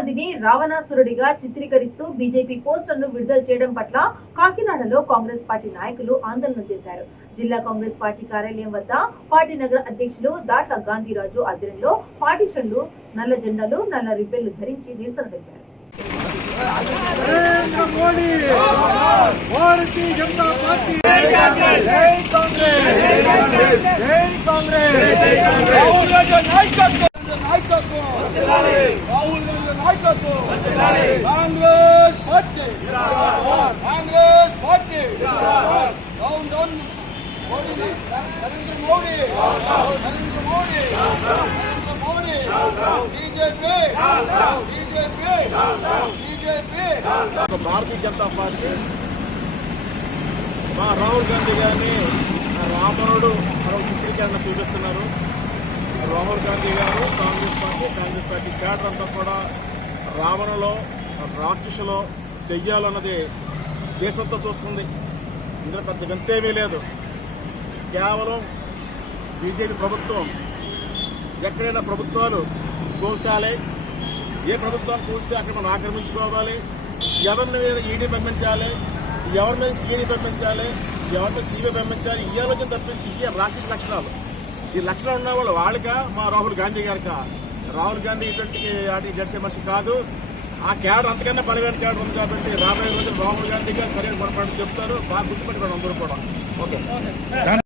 గాంధీని రావణాసురుడిగా చిత్రీకరిస్తూ బీజేపీ పోస్టర్ను విడుదల చేయడం పట్ల కాకినాడలో కాంగ్రెస్ పార్టీ నాయకులు ఆందోళన చేశారు. జిల్లా కాంగ్రెస్ పార్టీ కార్యాలయం వద్ద పార్టీ నగర అధ్యక్షులు దాట్ల గాంధీరాజు ఆధ్వర్యంలో పార్టీ శ్రేణులు నల్ల జెండాలు, నల్ల రిబ్బన్లు ధరించి నిరసన తెలిపారు. భారతీయ జనతా పార్టీ రాహుల్ గాంధీ గారిని రావణుడు మరొక చిత్రీకరణ చూపిస్తున్నారు. రాహుల్ గాంధీ గారు కాంగ్రెస్ పార్టీ కేడర్ అంతా కూడా రావణులో, రాక్షసులో, దెయ్యాలు అన్నది దేశంతో చూస్తుంది. ఇందులో పెద్ద వింతేమీ లేదు. కేవలం బీజేపీ ప్రభుత్వం ఎక్కడైనా ప్రభుత్వాలు కూల్చాలి, ఏ ప్రభుత్వాలు కూల్చితే అక్కడ మనం ఆక్రమించుకోవాలి, ఎవరి మీద ఈడీ పంపించాలి, ఎవరి మీద సిఐడి పంపించాలి, ఎవరి మీద సిబిఐ పంపించాలి, ఈ ఆలోచన తప్పించి ఈ రాక్షస లక్షణాలు, ఈ లక్షణాలు ఉన్న వాళ్ళు వాళ్ళకా మా రాహుల్ గాంధీ గారికా? రాహుల్ గాంధీ ఇటువంటి గడిచే మనిషి కాదు. ఆ క్యాడర్ అంతకన్నా బలమైన క్యాడర్ ఉంది కాబట్టి రాబోయే రోజులు రాహుల్ గాంధీ గారు సరైన పొరపాటు చెప్తారు. బాగా గుర్తుపెట్టుకోండి అందరూ కూడా. ఓకే.